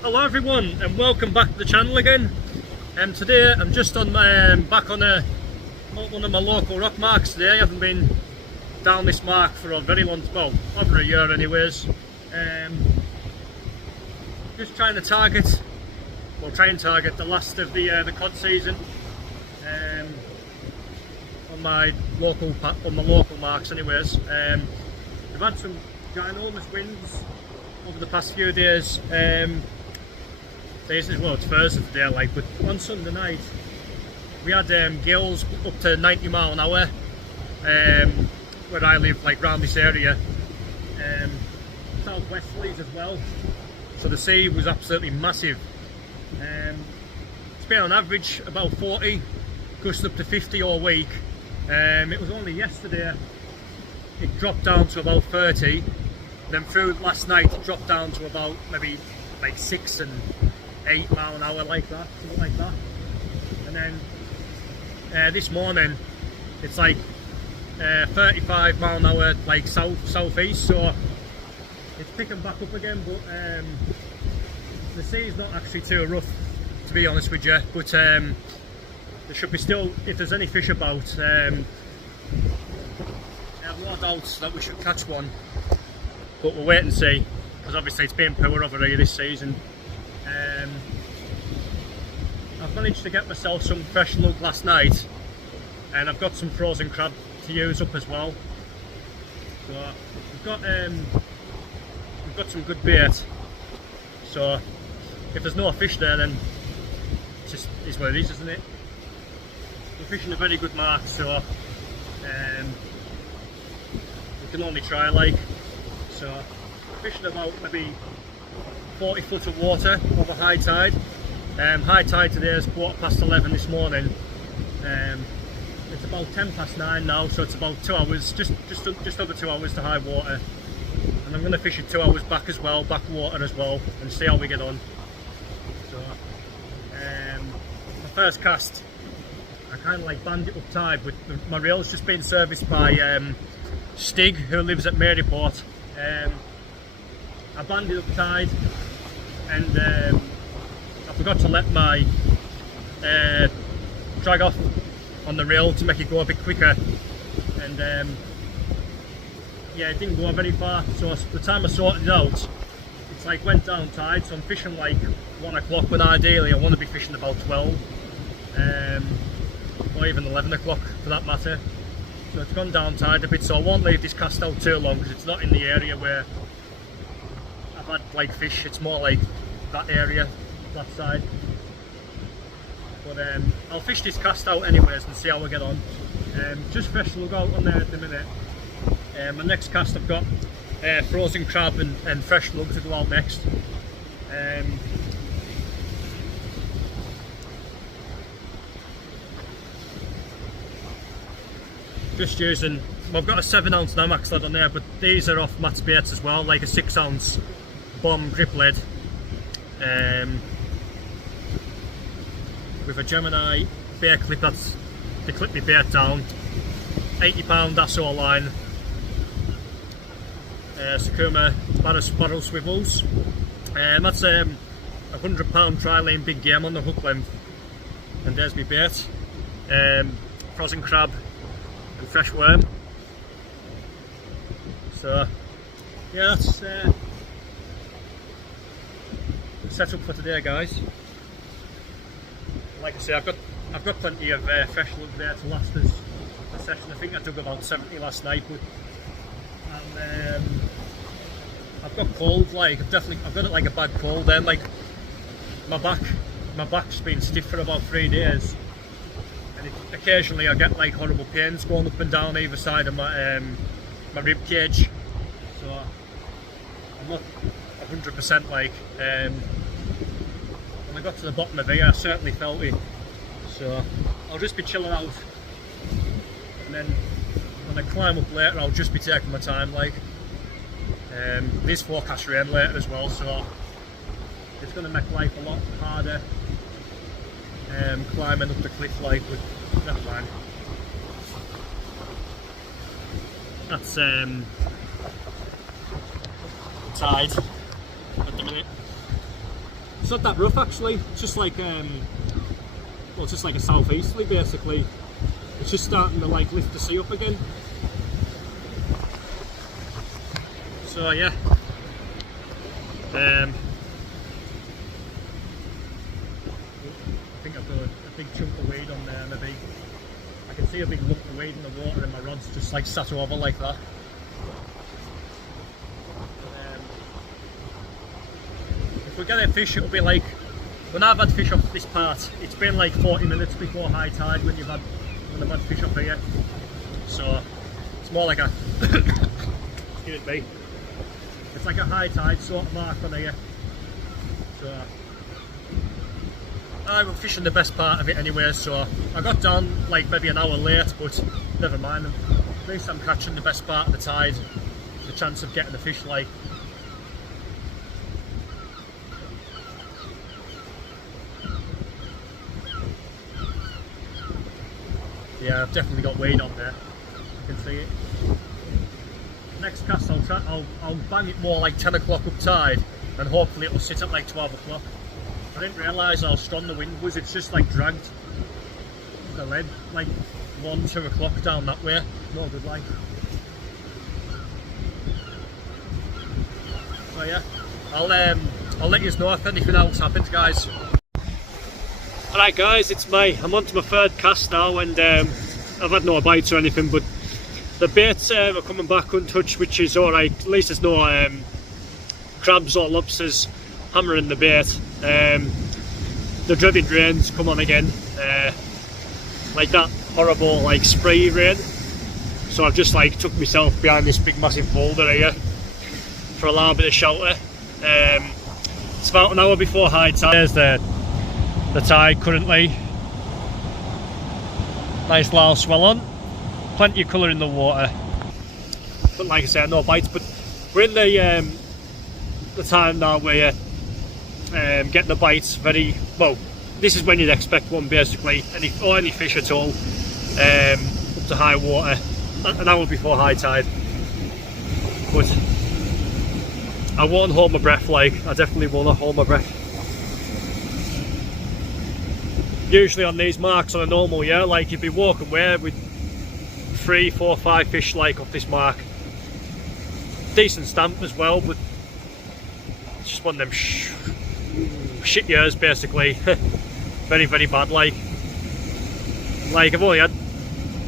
Hello everyone and welcome back to the channel again. Today I'm just on back on one of my local rock marks today. I haven't been down this mark for a very long, well, over a year anyways. Just trying to target, the last of the cod season on my local marks anyways. We've had some ginormous winds over the past few days. Well, it's Thursday today, like, but on Sunday night we had gales up to 90 mile an hour where I live, like round this area. Southwesterlies as well, so the sea was absolutely massive. It's been on average about 40, gusted up to 50 all week. It was only yesterday it dropped down to about 30, then through last night it dropped down to about maybe like 6 and 8 mile an hour, like that, something like that. And then this morning it's like 35 mile an hour, like southeast, so it's picking back up again. But the sea's not actually too rough, to be honest with you, but there should be still, if there's any fish about, I have no doubts that we should catch one, but we'll wait and see, because obviously it's been poor over here this season. I've managed to get myself some fresh lug last night, and I've got some frozen crab to use up as well. So we've got some good bait. So if there's no fish there, then it just is what it is, isn't it? We're fishing a very good mark, so we can only try, like. So fishing about maybe 40 foot of water over high tide. High tide today is 11:15 this morning. It's about 9:10 now, so it's about 2 hours, just over 2 hours to high water. And I'm going to fish it 2 hours back as well, back water as well, and see how we get on. So my first cast, I kind of like band it up tide, but my reel's just been serviced by Stig, who lives at Maryport. I banded up tide, and I forgot to let my drag off on the reel to make it go a bit quicker, and yeah, it didn't go very far. So the time I sorted it out, it's like went down tide, so I'm fishing like 1 o'clock, when ideally I want to be fishing about 12, or even 11 o'clock for that matter. So it's gone down tide a bit, so I won't leave this cast out too long, because it's not in the area where I've had like fish. It's more like that area, that side. But I'll fish this cast out anyways and see how we get on. Just fresh lug out on there at the minute. My next cast, I've got frozen crab and fresh lug to go out next. Just using, well, I've got a 7-ounce Namax lead on there, but these are off Matt's baits as well, like a 6-ounce bomb grip lead. With a Gemini bait clip, that's to clip my bait down. 80 pound Dasso line. Sakuma barrel swivels. That's a 100 pound trilene big game on the hook length. And there's my bait. Frozen crab and fresh worm. So yeah, that's set up for today, guys. Like I say, I've got plenty of fresh lug there to last us a session. I think I took about 70 last night, but I've got cold. Like I've got it like a bad cold. Then like my back's been stiff for about 3 days, and occasionally I get like horrible pains going up and down either side of my my rib cage. So I'm not 100% like. When I got to the bottom of it, I certainly felt it. So I'll just be chilling out, and then when I climb up later, I'll just be taking my time. Like there's forecast rain later as well, so it's going to make life a lot harder climbing up the cliff, like, but never mind. That's tide at the minute. It's not that rough actually. It's just like well, it's just like a southeasterly basically. It's just starting to like lift the sea up again. So yeah. I think I've got a big chunk of weight on there, maybe. I can see a big lump of weight in the water and my rod's just like sat over like that. If we get a fish, it'll be like, when I've had fish off this part, it's been like 40 minutes before high tide when I've had fish off here. So it's more like a, excuse me, it's like a high tide sort of mark on here. So I was fishing the best part of it anyway, so I got down like maybe an hour late, but never mind. At least I'm catching the best part of the tide, the chance of getting the fish like. Yeah, I've definitely got weight on there. You can see it. Next cast I'll bang it more like 10 o'clock up tide, and hopefully it'll sit at like 12 o'clock. I didn't realise how strong the wind was. It's just like dragged the lead like 1, 2 o'clock down that way. No good like. So yeah, I'll let you know if anything else happens, guys. Alright guys, I'm on to my third cast now, and I've had no bites or anything, but the baits are coming back untouched, which is alright. At least there's no crabs or lobsters hammering the bait. The dreaded rains come on again, like that horrible like spray rain. So I've just like took myself behind this big massive boulder here for a little bit of shelter. It's about an hour before high tide. There's the tide currently. Nice little swell on, plenty of colour in the water. But like I said, no bites. But we're in the time now where getting the bites very well. This is when you'd expect one basically, any fish at all, up to high water, an hour before high tide. But I won't hold my breath, like I definitely won't hold my breath. Usually on these marks on a normal year, like you'd be walking away with 3, 4, 5 fish like off this mark. Decent stamp as well, but it's just one of them shit years basically. Very, very bad. Like I've only had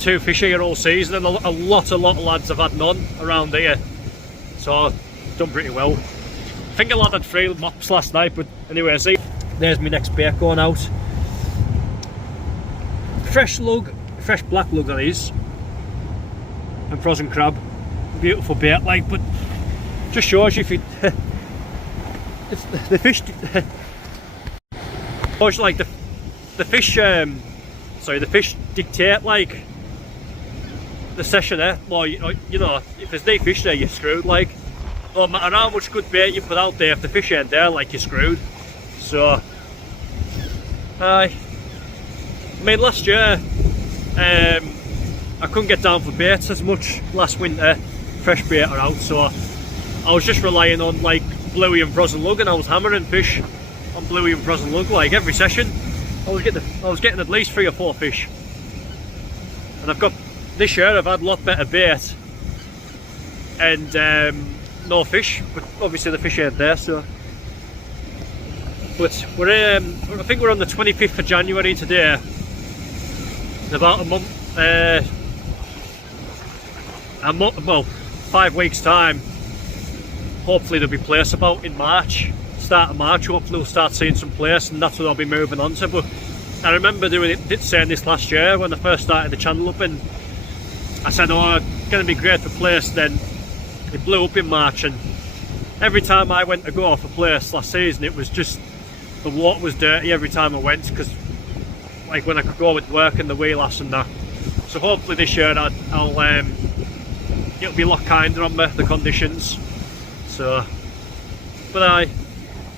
2 fish here all season, and a lot of lads have had none around here, so done pretty well. I think a lad had 3 mops last night, but anyway, see, there's my next bait going out. Fresh black lug that is, and frozen crab. Beautiful bait, like, but just shows you if it it's the fish like the fish sorry, the fish dictate like the session there. Well, you know, if there's no fish there, you're screwed. Like, no matter how much good bait you put out there, if the fish ain't there, like, you're screwed. So I mean, last year I couldn't get down for baits as much last winter, fresh bait are out, so I was just relying on like bluey and frozen lug, and I was hammering fish on bluey and frozen lug like every session. I was getting at least 3 or 4 fish, and this year I've had a lot better bait and no fish, but obviously the fish ain't there. So, but we're I think we're on the 25th of January today. In about a month, well, 5 weeks time, hopefully there'll be place about in March, start of March. Hopefully we'll start seeing some place, and that's what I'll be moving on to. But I remember saying this last year when I first started the channel up, and I said, oh, it's going to be great for place. Then it blew up in March, and every time I went to go for place last season, it was just, the water was dirty every time I went, because like when I could go with work and the wheelass and that. So hopefully this year it'll be a lot kinder on me, the conditions. So,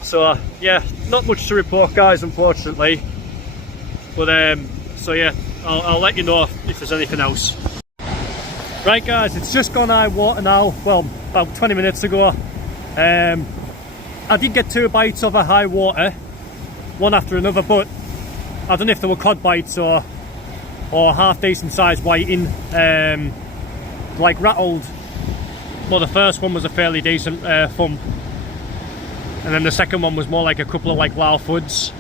so yeah, not much to report, guys, unfortunately. But so yeah, I'll let you know if there's anything else. Right, guys, it's just gone high water now. Well, about 20 minutes ago. I did get 2 bites of a high water, one after another, but I don't know if they were cod bites or half decent sized whiting. Like rattled. Well, the first one was a fairly decent thump, and then the second one was more like a couple of like loud thuds.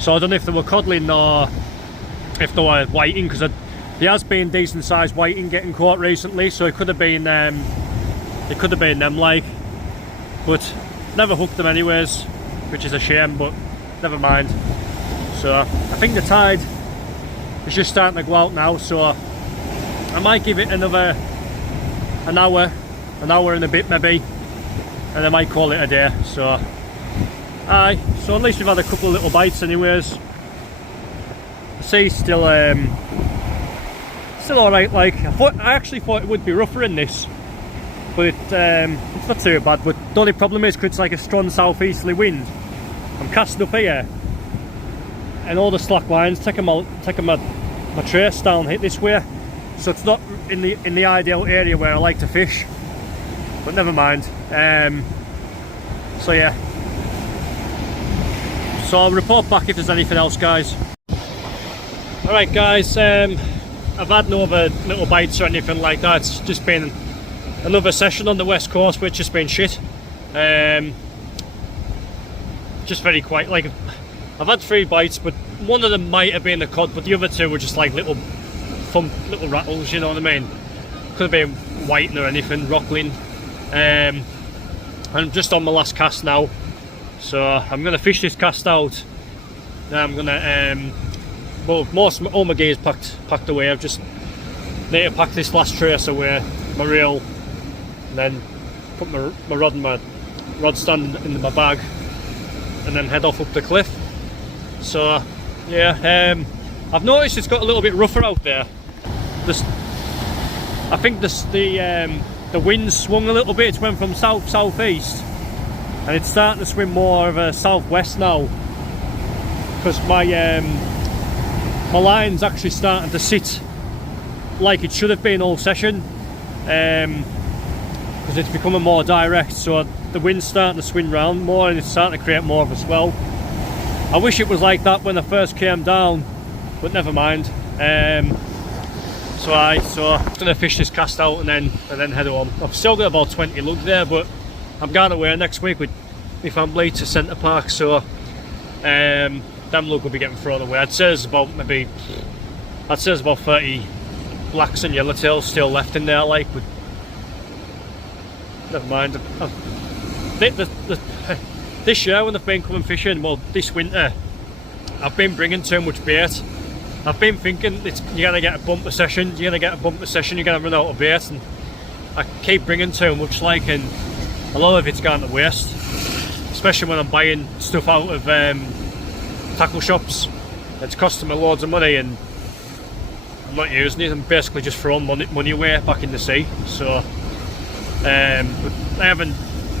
So I don't know if they were codling or if they were whiting, because there has been decent sized whiting getting caught recently, so it could have been them like, but never hooked them anyways, which is a shame, but never mind. So I think the tide is just starting to go out now, so I might give it another an hour and a bit maybe, and I might call it a day. So so at least we've had a couple of little bites anyways. The sea's still alright. Like I actually thought it would be rougher in this, but it's not too bad. But the only problem is, because it's like a strong southeasterly wind, I'm casting up here and all the slack lines taking my trace down hit this way, so it's not in the ideal area where I like to fish, but never mind. So yeah, so I'll report back if there's anything else, guys. Alright guys, I've had no other little bites or anything like that. It's just been another session on the west coast, which has been shit. Just very quiet. Like, I've had 3 bites, but one of them might have been a cod, but the other 2 were just like little rattles, you know what I mean? Could have been whiting or anything, rockling. I'm just on my last cast now, so I'm going to fish this cast out. Now I'm going to, well, all my gear's packed away. I've just need to pack this last trace away, my reel, and then put my rod and my rod stand in my bag, and then head off up the cliff. So yeah, I've noticed it's got a little bit rougher out there. I think the wind swung a little bit. It went from south-southeast, and it's starting to swim more of a southwest now, because my line's actually starting to sit like it should have been all session, because it's becoming more direct, so the wind's starting to swing round more and it's starting to create more of a swell. I wish it was like that when I first came down, but never mind. So I'm gonna fish this cast out and then head home. I've still got about 20 lug there, but I'm going away next week with my family to Centre Park, so them lug will be getting thrown away. I'd say there's about 30 blacks and yellowtails still left in there, like, but never mind. This year when I've been coming fishing, well, this winter, I've been bringing too much bait. I've been thinking you're gonna get a bumper session, you're gonna run out of bait, and I keep bringing too much, like, and a lot of it's gone to waste, especially when I'm buying stuff out of tackle shops. It's costing me loads of money and I'm not using it. I'm basically just throwing money away back in the sea. So but I haven't,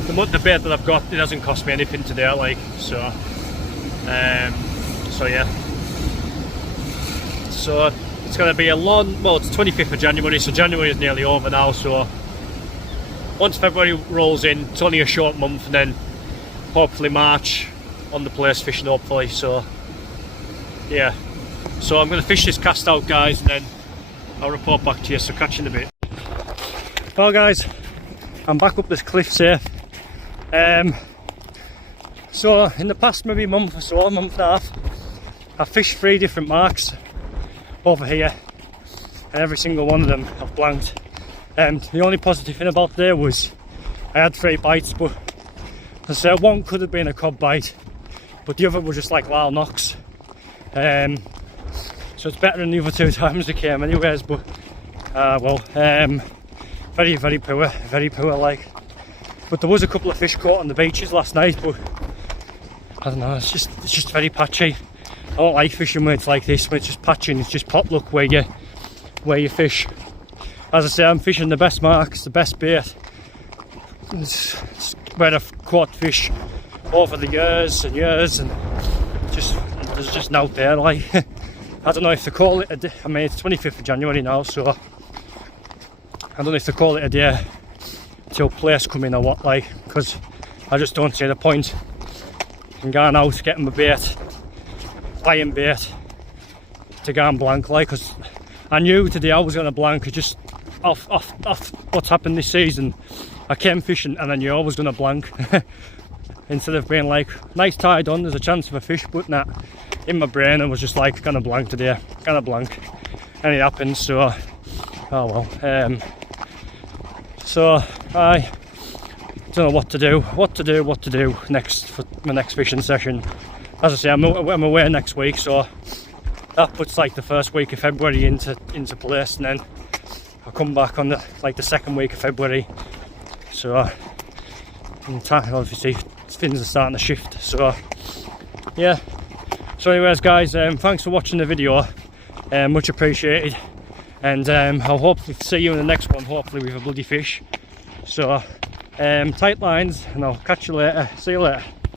the bait that I've got, it hasn't cost me anything today, like, so yeah. So it's going to be a long, well, it's 25th of January, so January is nearly over now, so once February rolls in, it's only a short month, and then hopefully March on the place fishing, hopefully. So yeah, so I'm going to fish this cast out, guys, and then I'll report back to you, so catch you in a bit. Well guys, I'm back up this cliff safe. So in the past maybe month or so, a month and a half, I've fished 3 different marks over here, and every single one of them I've blanked. The only positive thing about there was I had 3 bites, but as I said, one could have been a cod bite, but the other was just like wild knocks. So it's better than the other 2 times they came anyways, but very, very poor, like. But there was a couple of fish caught on the beaches last night, but I don't know, it's just very patchy. I don't like fishing where it's like this, where it's just patchy and it's just pot luck where you fish. As I say, I'm fishing the best marks, the best bait. It's where I've caught fish over the years and years, and there's just out there, like. I don't know if they call it a day. I mean, it's 25th of January now, so I don't know if they call it a day till place come in or what, like, because I just don't see the point in going out, getting my bait, buying bait to go and blank, like, because I knew today I was going to blank. Just off what's happened this season. I came fishing and I knew I was going to blank. Instead of being like, nice tide on, there's a chance of a fish, but nah, in my brain I was just like, gonna blank today, gonna blank. And it happened, so, oh well. So I don't know what to do next for my next fishing session. As I say, I'm away next week, so that puts like the first week of February into place, and then I'll come back on the second week of February. So in time, obviously things are starting to shift, so yeah. So anyways guys, thanks for watching the video, much appreciated, and I'll hopefully see you in the next one, hopefully with a bloody fish. So tight lines, and I'll catch you later. See you later.